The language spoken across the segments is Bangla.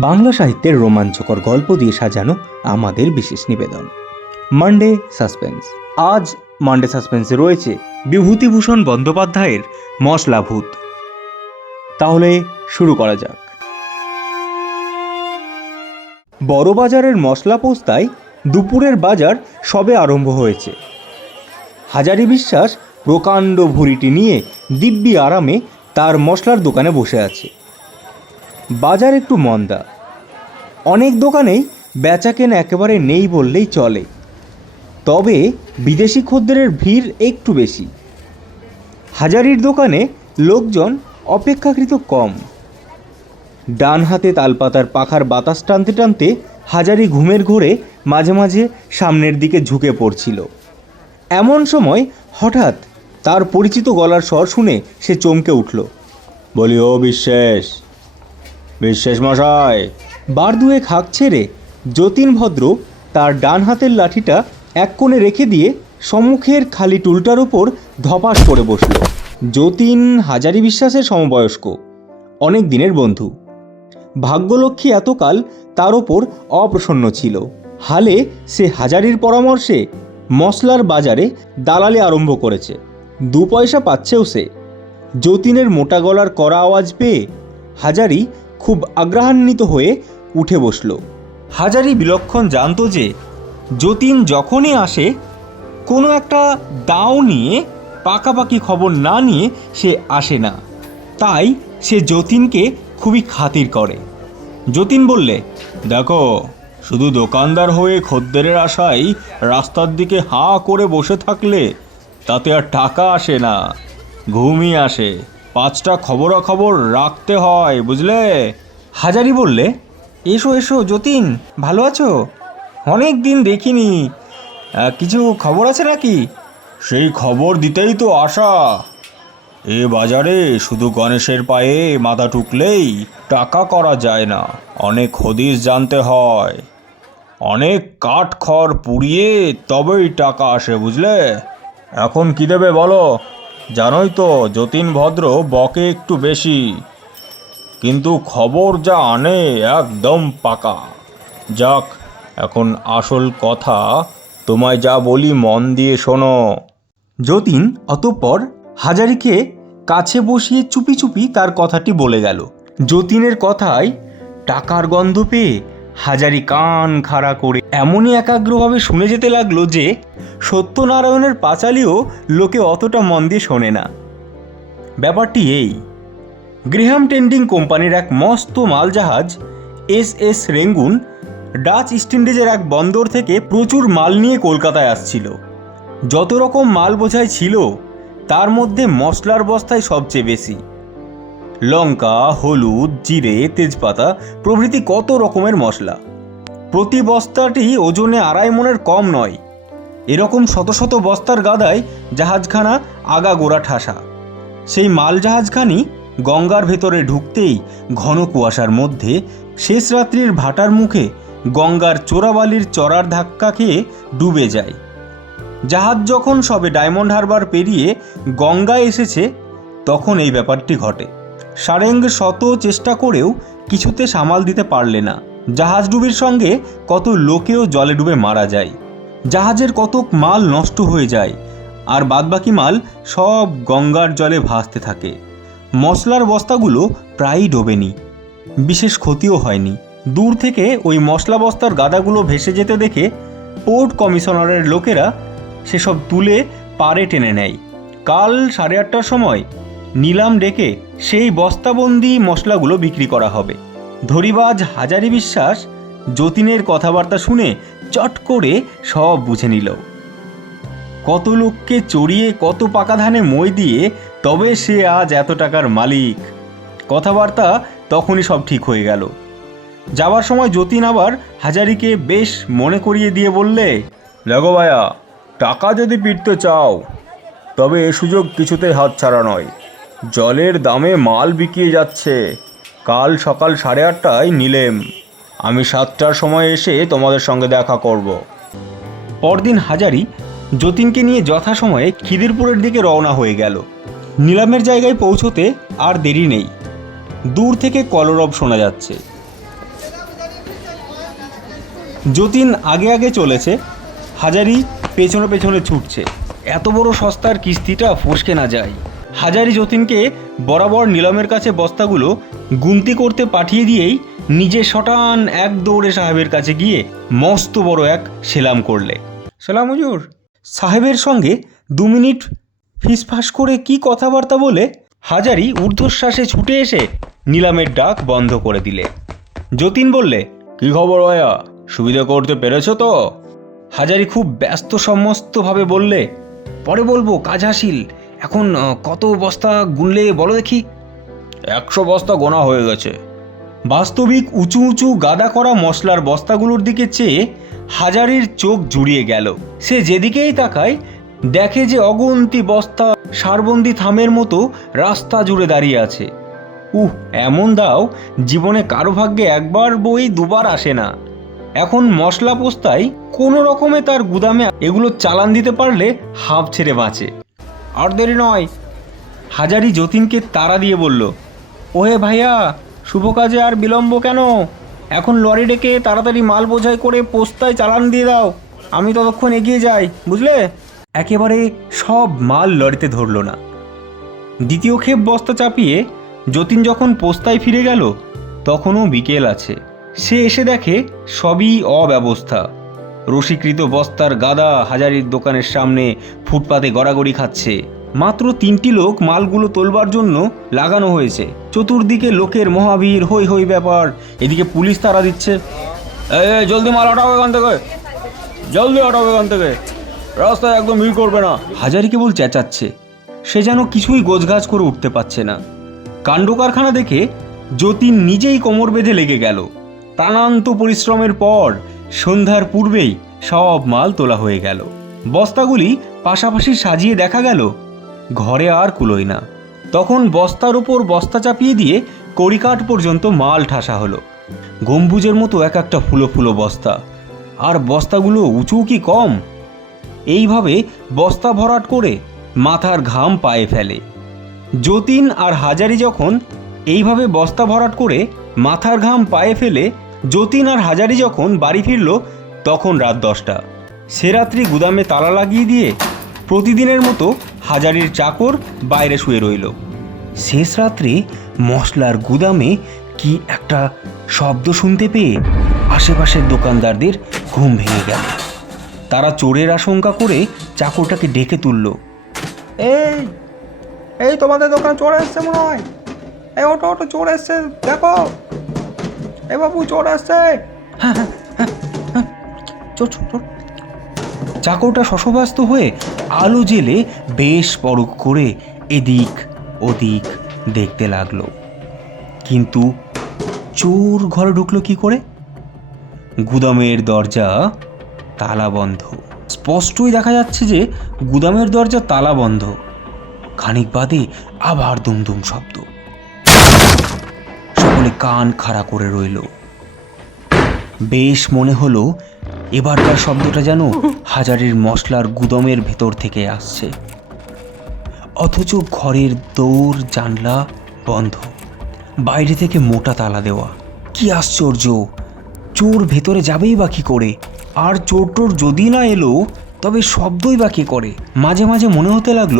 বাংলা সাহিত্যের রোমাঞ্চকর গল্প দিয়ে সাজানো আমাদের বিশেষ নিবেদন। মানডে সাসপেন্স আজ মানডে সাসপেন্সে রয়েছে বিভূতিভূষণ বন্দ্যোপাধ্যায়ের মশলা ভূত তাহলে শুরু করা যাক। বড়বাজারের মশলা পোস্তায় দুপুরের বাজার সবে আরম্ভ হয়েছে। হাজারি বিশ্বাস প্রকাণ্ড ভুঁড়িটি নিয়ে দিব্যি আরামে তার মশলার দোকানে বসে আছে। বাজার একটু মন্দা। অনেক দোকানেই বেচা বেচাকেনা একেবারে নেই বললেই চলে। তবে বিদেশি খদ্দেরের ভিড় একটু বেশি। হাজারির দোকানে লোকজন অপেক্ষাকৃত কম। ডান হাতে তালপাতার পাখার বাতাস টানতে টানতে হাজারি ঘুমের ঘোরে মাঝে মাঝে সামনের দিকে ঝুঁকে পড়ছিল। এমন সময় হঠাৎ তার পরিচিত গলার স্বর শুনে সে চমকে উঠল। বলি, ও, বিশ্বাস! বিশ্বাস মশাই। বার দুয়েক হাঁক ছেড়ে যতীন ভদ্র তার ডান হাতের লাঠিটা এক কোণে রেখে দিয়ে সম্মুখের খালি টুলটার ওপর ধপাস করে বসল। যতীন হাজারি বিশ্বাসের সমবয়স্ক, অনেক দিনের বন্ধু। ভাগ্যলক্ষ্মী এতকাল তার ওপর অপ্রসন্ন ছিল। হালে সে হাজারির পরামর্শে মশলার বাজারে দালালি আরম্ভ করেছে। দু পয়সা পাচ্ছেও সে। যতীনের মোটা গলার কড়া আওয়াজ পেয়ে হাজারি খুব আগ্রহান্বিত হয়ে উঠে বসল। হাজারি বিলক্ষণ জানত যে, যতীন যখনই আসে, কোনো একটা দাও নিয়ে, পাকাপাকি খবর না নিয়ে সে আসে না। তাই সে যতীনকে খুবই খাতির করে। যতীন বললে, দেখো, শুধু দোকানদার হয়ে খদ্দেরের আশায় রাস্তার দিকে হাঁ করে বসে থাকলে তাতে আর টাকা আসে না, ঘুমই আসে। পাঁচটা খবরাখবর রাখতে হয়, বুঝলে? হাজারি বললে, এসো এসো, যতীন, ভালো আছো? অনেক দিন দেখিনি। কিছু খবর আছে নাকি? সেই খবর দিতেই তো আশা। এ বাজারে শুধু গণেশের পায়ে মাথা টুকলেই টাকা করা যায় না, অনেক হদিস জানতে হয়। অনেক কাঠ খড় পুড়িয়ে তবেই টাকা আসে, বুঝলে? এখন কি দেবে বলো? জানোই তো যতীন ভদ্র বকে একটু বেশি। কিন্তু খবর যা আনে একদম পাকা। যাক, এখন আসল কথা, তোমায় যা বলি মন দিয়ে শোনো। যতীন অতঃপর হাজারিকে কাছে বসিয়ে চুপি চুপি তার কথাটি বলে গেল। যতীনের কথায় টাকার গন্ধ পেয়ে হাজারি কান খাড়া করে। এমনই একাগ্রভাবে শুনে যেতে লাগল যে, সত্যনারায়ণের পাঁচালিও লোকে অতটা মন দিয়ে শোনে না। ব্যাপারটি এই। গ্রেহাম টেন্ডিং কোম্পানির এক মস্ত মালজাহাজ, S S Rangoon, Dutch East ইন্ডিজের এক বন্দর থেকে প্রচুর মাল নিয়ে কলকাতায় আসছিল। যত রকম মাল বোঝাই ছিল, তার মধ্যে মশলার বস্তায় সবচেয়ে বেশি। লঙ্কা, হলুদ, জিরে, তেজপাতা প্রভৃতি কত রকমের মশলা? প্রতি বস্তাটি ওজনে আড়াই মনের কম নয়। এরকম শত শত বস্তার গাদায় জাহাজখানা আগাগোড়া ঠাসা। সেই মাল জাহাজখানি গঙ্গার ভেতরে ঢুকতেই ঘন কুয়াশার মধ্যে শেষ রাত্রির ভাটার মুখে গঙ্গার চোরাবালির চড়ার ধাক্কা খেয়ে ডুবে যায়। জাহাজ যখন সবে ডায়মন্ড হারবার পেরিয়ে গঙ্গায় এসেছে, তখন এই ব্যাপারটি ঘটে। সারেঙ্গ শত চেষ্টা করেও কিছুতে সামাল দিতে পারলে না। জাহাজ ডুবির সঙ্গে কত লোকেও জলে ডুবে মারা যায়। জাহাজের কতক মাল নষ্ট হয়ে যায়, আর বাদবাকি মাল সব গঙ্গার জলে ভাসতে থাকে। মশলার বস্তাগুলো প্রায়ই ডোবেনি, বিশেষ ক্ষতিও হয়নি। দূর থেকে ওই মশলা বস্তার গাদাগুলো ভেসে যেতে দেখে পোর্ট কমিশনারের লোকেরা সেসব তুলে পারে টেনে নেয়। কাল সাড়ে আটটার সময় নিলাম ডেকে সেই বস্তাবন্দি মশলাগুলো বিক্রি করা হবে। ধরিবাজ হাজারি বিশ্বাস যতীনের কথাবার্তা শুনে চট করে সব বুঝে নিল। কত লোককে চড়িয়ে কত পাকা ধানে মই দিয়ে তবে সে আজ এত টাকার মালিক। কথাবার্তা তখনই সব ঠিক হয়ে গেল। যাবার সময় যতীন আবার হাজারিকে বেশ মনে করিয়ে দিয়ে বললে, দেখো ভাইয়া, টাকা যদি পিটতে চাও, তবে এ সুযোগ কিছুতেই হাতছাড়া নয়। জলের দামে মাল বিকিয়ে যাচ্ছে। কাল সকাল সাড়ে আটটায় নিলেম। আমি সাতটার সময় এসে তোমাদের সঙ্গে দেখা করব। পরদিন হাজারি যতীনকে নিয়ে যথাসময়ে খিদিরপুরের দিকে রওনা হয়ে গেল। নিলামের জায়গায় পৌঁছতে আর দেরি নেই। দূর থেকে কলরব শোনা যাচ্ছে। যতীন আগে আগে চলেছে। হাজারি পেছনে পেছনে ছুটছে। এত বড় সস্তার কিস্তিটা ফসকে না যায়। হাজারি যতীনকে বরাবর নিলামের কাছে বস্তাগুলো গুনতি করতে পাঠিয়ে দিয়েই নিজে শটান এক দৌড়ে সাহেবের কাছে গিয়ে মস্ত বড় এক সেলাম করলে। সেলাম হুজুর। সাহেবের সঙ্গে দু মিনিট ফিসফাস করে কি কথাবার্তা বলে? হাজারি ঊর্ধ্বশ্বাসে ছুটে এসে নিলামের ডাক বন্ধ করে দিলে। যতীন বললে কি খবর ভাইয়া? সুবিধা করতে পেরেছ তো? হাজারি খুব ব্যস্ত সমস্তভাবে বললে পরে বলব কাজ হাসিল। এখন কত বস্তা গুনলে বলো দেখি? একশো বস্তা গোনা হয়ে গেছে। বাস্তবিক উঁচু উঁচু গাদা করা মশলার বস্তাগুলোর দিকে চেয়ে হাজারির চোখ জুড়িয়ে গেল। সে যেদিকেই তাকায়, দেখে যে অগন্তি বস্তা সারবন্দি থামের মতো রাস্তা জুড়ে দাঁড়িয়ে আছে। উহ, এমন দাও, জীবনে কারও ভাগ্যে একবার বই দুবার আসে না। এখন মশলা পোস্তায় কোনো রকমে তার গুদামে এগুলো চালান দিতে পারলে হাফ ছেড়ে বাঁচে। আর দেরি নয়। হাজারি যতীনকে তাড়া দিয়ে বলল, ওহে ভাইয়া, শুভ কাজে আর বিলম্ব কেন? এখন লরি ডেকে তাড়াতাড়ি মাল বোঝাই করে পোস্তায় চালান দিয়ে দাও। আমি ততক্ষণ এগিয়ে যাই, বুঝলে? একেবারে সব মাল লরিতে ধরলো না। দ্বিতীয় ক্ষেপ বস্তা চাপিয়ে যতীন যখন পোস্তায় ফিরে গেল, তখনও বিকেল আছে। সে এসে দেখে সবই অব্যবস্থা। রশিকৃত বস্তার গাদা হাজারির দোকানের সামনে ফুটপাতে গড়াগড়ি খাচ্ছে। মাত্র তিনটি লোক মালগুলো তোলবার জন্য লাগানো হয়েছে। চতুর্দিকে লোকের মহাবীর হই হই ব্যাপার। এদিকে পুলিশ তারা দিচ্ছে। জলদি মাল হটাও এখান থেকে। জলদি হটাও এখান থেকে। রাস্তায় একদম ভিড় করবে না। হাজারি কেবল চেঁচাচ্ছে। সে যেন কিছুই গোছগাছ করে উঠতে পারছে না। কাণ্ড কারখানা দেখে যতীন নিজেই কোমর বেঁধে লেগে গেল। প্রাণান্ত পরিশ্রমের পর সন্ধ্যার পূর্বেই সব মাল তোলা হয়ে গেল। বস্তাগুলি পাশাপাশি সাজিয়ে দেখা গেল, ঘরে আর কুলোয় না। তখন বস্তার উপর বস্তা চাপিয়ে দিয়ে কড়িকাঠ পর্যন্ত মাল ঠাসা হলো। গম্বুজের মতো এক একটা ফুলো ফুলো বস্তা। আর বস্তাগুলো উঁচু কি কম? এইভাবে বস্তা ভরাট করে মাথার ঘাম পায়ে ফেলে। যতীন আর হাজারি যখন এইভাবে বস্তা ভরাট করে মাথার ঘাম পায়ে ফেলে যতীন আর হাজারি যখন বাড়ি ফিরল, তখন রাত দশটা। সে রাত্রি গুদামে তালা লাগিয়ে দিয়ে প্রতিদিনের মতো হাজারির চাকর বাইরে শুয়ে রইল। শেষ রাত্রে মশলার গুদামে কি একটা শব্দ শুনতে পেয়ে আশেপাশের দোকানদারদের ঘুম ভেঙে গেল। তারা চোরের আশঙ্কা করে চাকরটাকে ডেকে তুলল। এই এই তোমাদের দোকানে চোর এসছে মনে হয়। এই ওটো ওটো চোর এসছে, দেখো। এ বাবু, চোর এসছে চোর চোর চোর। চাকরটা শশব্যস্ত হয়ে আলো জেলে বেশ পরখ করে এদিক ওদিক দেখতে লাগল। কিন্তু চোর ঘরে ঢুকলো কি করে? গুদামের দরজা তালা বন্ধ। স্পষ্টই দেখা যাচ্ছে যে গুদামের দরজা তালা বন্ধ। খানিক বাদে আবার দুমদুম শব্দ। সকলে কান খাড়া করে রইল। বেশ মনে হলো, এবারকার শব্দটা যেন হাজারের মশলার গুদমের ভেতর থেকে আসছে। অথচ ঘরের দৌড়, জানলা বন্ধ, বাইরে থেকে মোটা তালা দেওয়া। কি আশ্চর্য! চোর ভেতরে যাবেই বা কি করে? আর চোর যদি না এলো, তবে শব্দই বা কি করে? মাঝে মাঝে মনে হতে লাগল,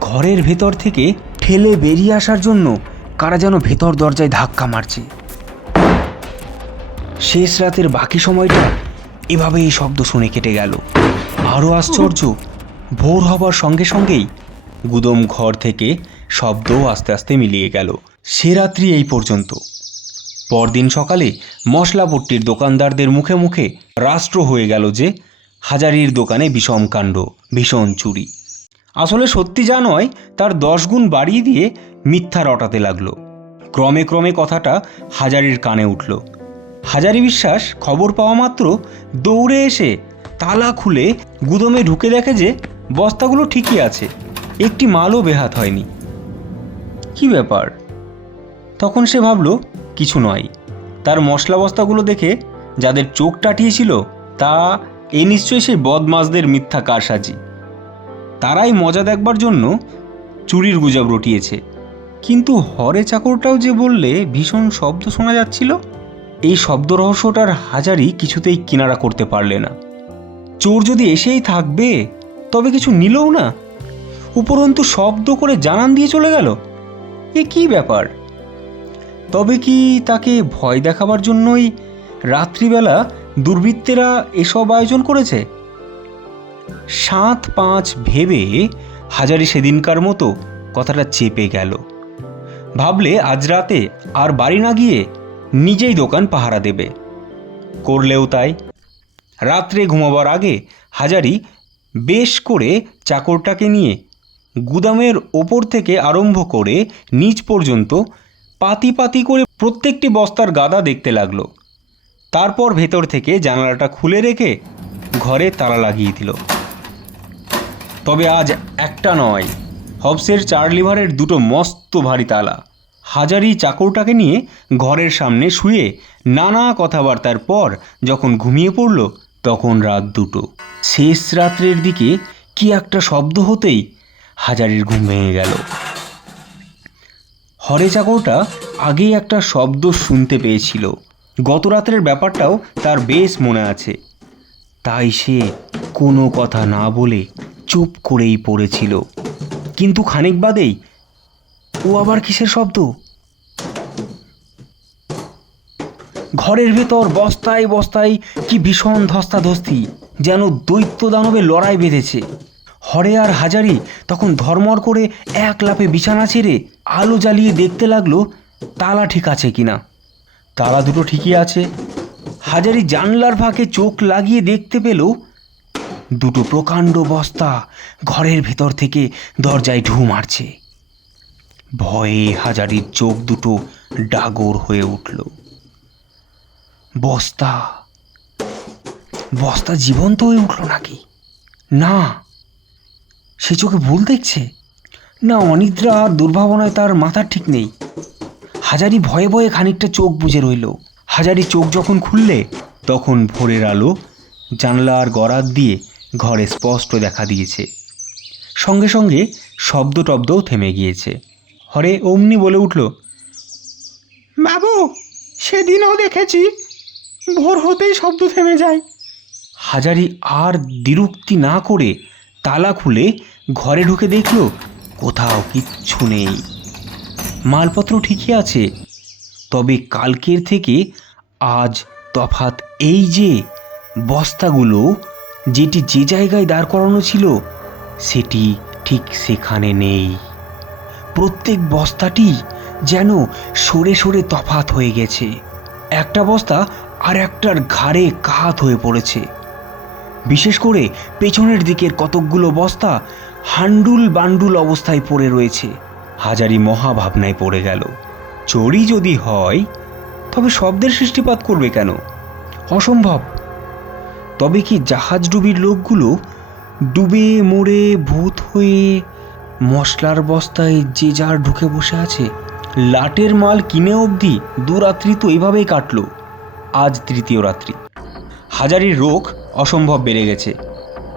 ঘরের ভেতর থেকে ঠেলে বেরিয়ে আসার জন্য কারা যেন ভেতর দরজায় ধাক্কা মারছে। শেষ রাতের বাকি সময়টা এভাবে এই শব্দ শুনে কেটে গেল। আরও আশ্চর্য, ভোর হবার সঙ্গে সঙ্গেই গুদম ঘর থেকে শব্দও আস্তে আস্তে মিলিয়ে গেল। সে রাত্রি এই পর্যন্ত। পরদিন সকালে মশলাপট্টির দোকানদারদের মুখে মুখে রাষ্ট্র হয়ে গেল যে হাজারির দোকানে বিষম কাণ্ড, ভীষণ চুরি। আসলে সত্যি যা নয়, তার দশ গুণ বাড়িয়ে দিয়ে মিথ্যা রটাতে লাগল। ক্রমে ক্রমে কথাটা হাজারির কানে উঠল। হাজারি বিশ্বাস খবর পাওয়া মাত্র দৌড়ে এসে তালা খুলে গুদমে ঢুকে দেখে যে বস্তাগুলো ঠিকই আছে, একটি মালও বেহাত হয়নি। কি ব্যাপার? তখন সে ভাবল, কিছু নয়। তার মশলা বস্তাগুলো দেখে যাদের চোখ টাটিয়েছিল, তা এ নিশ্চয়ই সেই বদমাসদের মিথ্যা কারসাজি। তারাই মজা দেখবার জন্য চুরির গুজব রটিয়েছে। কিন্তু হরে চাকরটাও যে বললে ভীষণ শব্দ শোনা যাচ্ছিল, এই শব্দ রহস্যটার হাজারি কিছুতেই কিনারা করতে পারলে না। চোর যদি এসেই থাকবে, তবে কিছু নিলও না। উপরন্তু শব্দ করে জানান দিয়ে চলে গেল। এ কি ব্যাপার? তবে কি তাকে ভয় দেখাবার জন্যই রাত্রিবেলা দুর্বৃত্তেরা এসব আয়োজন করেছে? সাত পাঁচ ভেবে হাজারি সেদিনকার মতো কথাটা চেপে গেল। ভাবলে আজ রাতে আর বাড়ি না গিয়ে নিজেই দোকান পাহারা দেবে। করলেও তাই। রাত্রে ঘুমাবার আগে হাজারি বেশ করে চাকরটাকে নিয়ে গুদামের ওপর থেকে আরম্ভ করে নিচ পর্যন্ত পাতি পাতি করে প্রত্যেকটি বস্তার গাদা দেখতে লাগল। তারপর ভেতর থেকে জানালাটা খুলে রেখে ঘরে তালা লাগিয়ে দিল। তবে আজ একটা নয়। হবসের চার লিভারের দুটো মস্ত ভারী তালা। হাজারি চাকরটাকে নিয়ে ঘরের সামনে শুয়ে নানা কথাবার্তার পর যখন ঘুমিয়ে পড়ল, তখন রাত দুটো। শেষ রাত্রের দিকে কি একটা শব্দ হতেই হাজারির ঘুম ভেঙে গেল। হরে চাকরটা আগেই একটা শব্দ শুনতে পেয়েছিল। গত রাত্রের ব্যাপারটাও তার বেশ মনে আছে। তাই সে কোনো কথা না বলে চুপ করেই পড়েছিল। কিন্তু খানিক বাদেই ও আবার কিসের শব্দ? ঘরের ভেতর বস্তায় বস্তায় কি ভীষণ ধস্তাধস্তি, যেন দৈত্য দানবে লড়াই বেঁধেছে। হরে আর হাজারি তখন ধর্মর করে এক লাফে বিছানা ছেড়ে আলো জ্বালিয়ে দেখতে লাগল, তালা ঠিক আছে কিনা। তালা দুটো ঠিকই আছে। হাজারি জানলার ফাঁকে চোখ লাগিয়ে দেখতে পেল দুটো প্রকাণ্ড বস্তা ঘরের ভেতর থেকে দরজায় ঢু মারছে। ভয়ে হাজারির চোখ দুটো ডাগর হয়ে উঠল। বস্তা? বস্তা জীবন্ত হয়ে উঠল নাকি? না। সে চোখে ভুল দেখছে? না, অনিদ্রা দুর্ভাবনায় তার মাথার ঠিক নেই। হাজারি ভয়ে ভয়ে খানিকটা চোখ বুজে রইল। হাজারি চোখ যখন খুললে, তখন ভোরের আলো জানলার গরাদ দিয়ে ঘরে স্পষ্ট দেখা দিয়েছে। সঙ্গে সঙ্গে শব্দ টব্দও থেমে গিয়েছে। হরে অমনি বলে উঠল বাবু সেদিনও দেখেছি। ভোর হতেই শব্দ থেমে যায়। হাজারি আর দ্বিরুক্তি না করে তালা খুলে ঘরে ঢুকে দেখল কোথাও কিচ্ছু নেই। মালপত্র ঠিকই আছে তবে কালকের থেকে আজ তফাৎ এই যে বস্তাগুলো যেটি যে জায়গায় দাঁড় করানো ছিল, সেটি ঠিক সেখানে নেই। প্রত্যেক বস্তাটি যেন সরে সরে তফাৎ হয়ে গেছে। একটা বস্তা আর একটার ঘাড়ে কাত হয়ে পড়েছে। বিশেষ করে পেছনের দিকের কতকগুলো বস্তা হান্ডুল বান্ডুল অবস্থায় পড়ে রয়েছে। হাজারি মহাভাবনায় পড়ে গেল। চোরই যদি হয়, তবে শব্দের সৃষ্টিপাত করবে কেন? অসম্ভব। তবে কি জাহাজ ডুবির লোকগুলো ডুবে মরে ভূত হয়ে মশলার বস্তায় যে যার ঢুকে বসে আছে? লাটের মাল কিনে অবধি দু রাত্রি তো এভাবেই কাটলো। আজ তৃতীয় রাত্রি। হাজারির রোগ অসম্ভব বেড়ে গেছে।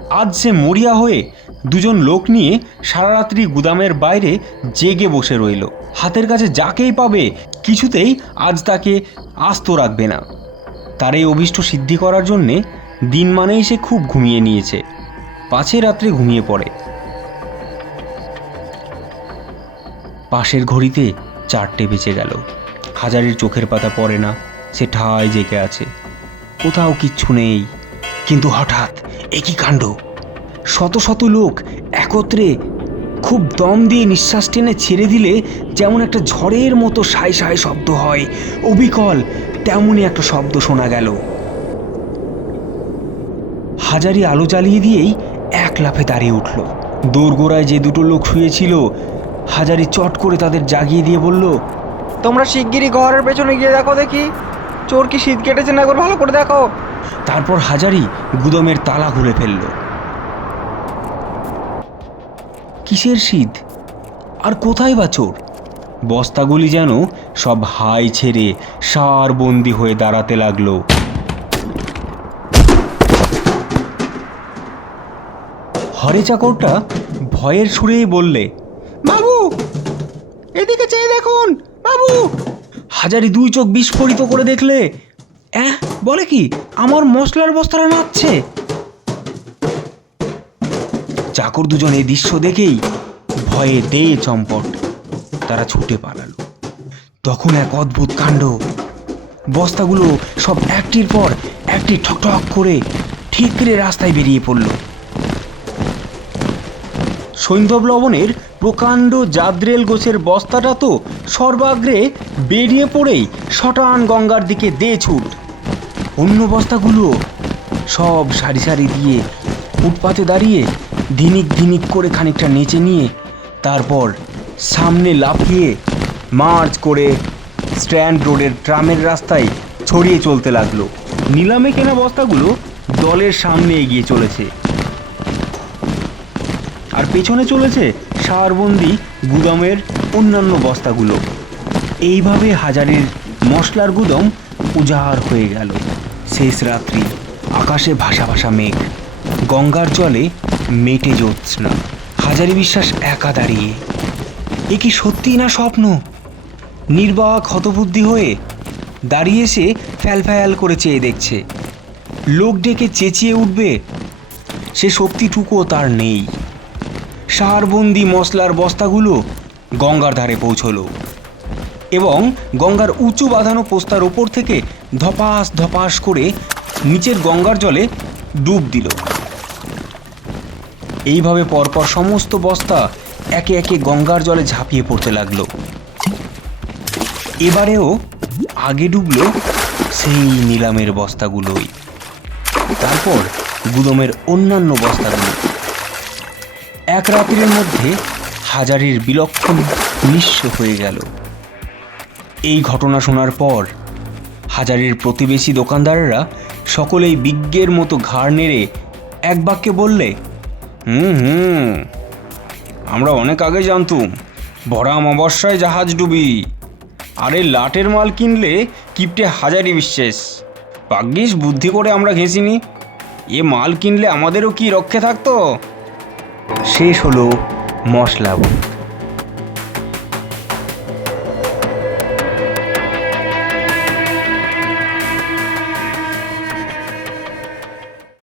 আজ সে মরিয়া হয়ে দুজন লোক নিয়ে সারা রাত্রি গুদামের বাইরে জেগে বসে রইল। হাতের কাছে যাকেই পাবে, কিছুতেই আজ তাকে আস্ত রাখবে না। তার এই অভিষ্ট সিদ্ধি করার জন্যে দিন মানেই সে খুব ঘুমিয়ে নিয়েছে। পাঁচে রাত্রে ঘুমিয়ে পড়ে। পাশের ঘড়িতে চারটে বেঁচে গেল। হাজারের চোখের পাতা পড়ে না, সে ঠায় জেগে আছে। কোথাও কিচ্ছু নেই। কিন্তু হঠাৎ একই কাণ্ড? শত শত লোক একত্রে খুব দম দিয়ে নিঃশ্বাস টেনে ছেড়ে দিলে যেমন একটা ঝড়ের মতো সাই সাই শব্দ হয়, অবিকল তেমনই একটা শব্দ শোনা গেল। হাজারি আলো জ্বালিয়ে দিয়েই এক লাফে দাঁড়িয়ে উঠল। দোরগোড়ায় যে দুটো লোক শুয়েছিল, হাজারি চট করে তাদের জাগিয়ে দিয়ে বলল, তোমরা শিগগিরই ঘরের পেছনে গিয়ে দেখো দেখি। চোর কি শীত কেটেছে না ভালো করে দেখো। তারপর হাজারি গুদমের তালা খুলে ফেলল। কিসের শীত? আর কোথায় বা চোর? বস্তাগুলি যেন সব হাই ছেড়ে সার বন্দি হয়ে দাঁড়াতে লাগল। হরে চাকরটা ভয়ের সুরেই বললে, বাবু, এদিকে চেয়ে দেখুন, বাবু! হাজারি দুই চোখ বিস্ফোরিত করে দেখলে, অ্যাঁ, বলে কি, আমার মশলার বস্তাটা নাচছে! চাকর দুজন এই দৃশ্য দেখেই ভয়ে দে চম্পট তারা ছুটে পালালো। তখন এক অদ্ভুত কাণ্ড। বস্তাগুলো সব একটির পর একটি ঠকঠক করে ঠিকরে রাস্তায় বেরিয়ে পড়ল। সৈন্ধব লবণের প্রকাণ্ড জাদ্রেল গোছের বস্তাটা তো সর্বাগ্রে বেরিয়ে পড়েই শটান গঙ্গার দিকে দে ছুট। অন্য বস্তাগুলো সব সারি সারি দিয়ে ফুটপাতে দাঁড়িয়ে ধিনিক ধিনিক করে খানিকটা নেচে নিয়ে তারপর সামনে লাফিয়ে মার্চ করে স্ট্যান্ড রোডের ট্রামের রাস্তায় ছড়িয়ে চলতে লাগল। নিলামে কেনা বস্তাগুলো দলের সামনে এগিয়ে চলেছে। আর পেছনে চলেছে সারবন্দি গুদামের অন্যান্য বস্তাগুলো। এইভাবে হাজারের মশলার গুদম উজাড় হয়ে গেল। শেষ রাত্রি, আকাশে ভাসা ভাসা মেঘ। গঙ্গার জলে মেটে জ্যোৎস্না। হাজারি বিশ্বাস একা দাঁড়িয়ে। এ কি সত্যি না স্বপ্ন? নির্বাক হতবুদ্ধি হয়ে দাঁড়িয়ে সে ফ্যাল করে চেয়ে দেখছে। লোক ডেকে চেঁচিয়ে উঠবে, সে শক্তিটুকুও তার নেই। সারবন্দি মশলার বস্তাগুলো গঙ্গার ধারে পৌঁছলো এবং গঙ্গার উঁচু বাঁধানো পোস্তার ওপর থেকে ধপাস ধপাস করে নিচের গঙ্গার জলে ডুব দিল। এইভাবে পরপর সমস্ত বস্তা একে একে গঙ্গার জলে ঝাঁপিয়ে পড়তে লাগল। এবারেও আগে ডুবলো সেই নিলামের বস্তাগুলোই। তারপর গুদমের অন্যান্য বস্তাগুলো। এক রাত্রির মধ্যে হাজারের বিলক্ষণ নিঃস্ব হয়ে গেল। এই ঘটনা শোনার পর হাজারের প্রতিবেশী দোকানদারেরা সকলেই বিজ্ঞের মতো ঘাড় নেড়ে এক বাক্যে বললে, হুম হুম, আমরা অনেক আগে জানতুম ভরা অমাবস্যায় জাহাজ ডুবি। আরে লাটের মাল কিনলে কিপটে হাজারি বিশ্বাস। ভাগ্যিস বুদ্ধি করে আমরা ঘেঁষিনি। এ মাল কিনলে আমাদেরও কি রক্ষে থাকতো? শেষ হলো মশলা